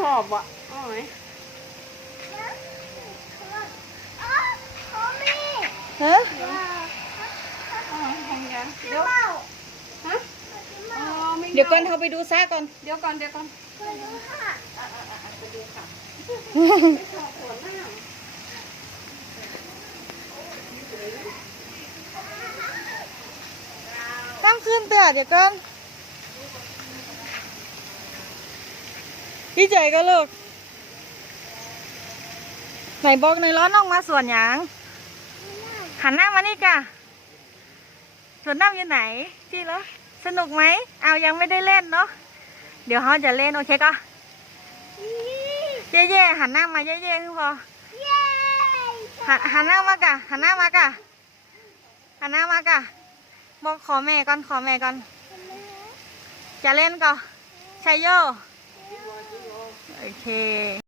ชอบอะโอ้ยฮะโอ้ยทำกันเดี๋ยวฮะอ๋อไม่เดี๋ยวก่อนเขาไปดูซ่าก่อน เดี๋ยวก่อน เดี๋ยวก่อนห้ามขึ้นเตะเดี๋ยวก่อน พี่ใจก็ลูกไหนบอกในอยร้อนออกมาสวนหยางหันหน้ามานี่กะสวนน้ำอยู่ไหนที่เหรอสนุกไหมเอายังไม่ได้เล่นเนาะเดี๋ยวเขาจะเล่นโอเคก็เย่ๆหันหน้ามาเย่ๆคือพอหันหันหน้ามากะหันหน้ามากะหันหน้ามากะบอกขอแม่ก่อนขอแม่ก่อนจะเล่นก่อนชัยโย โอเค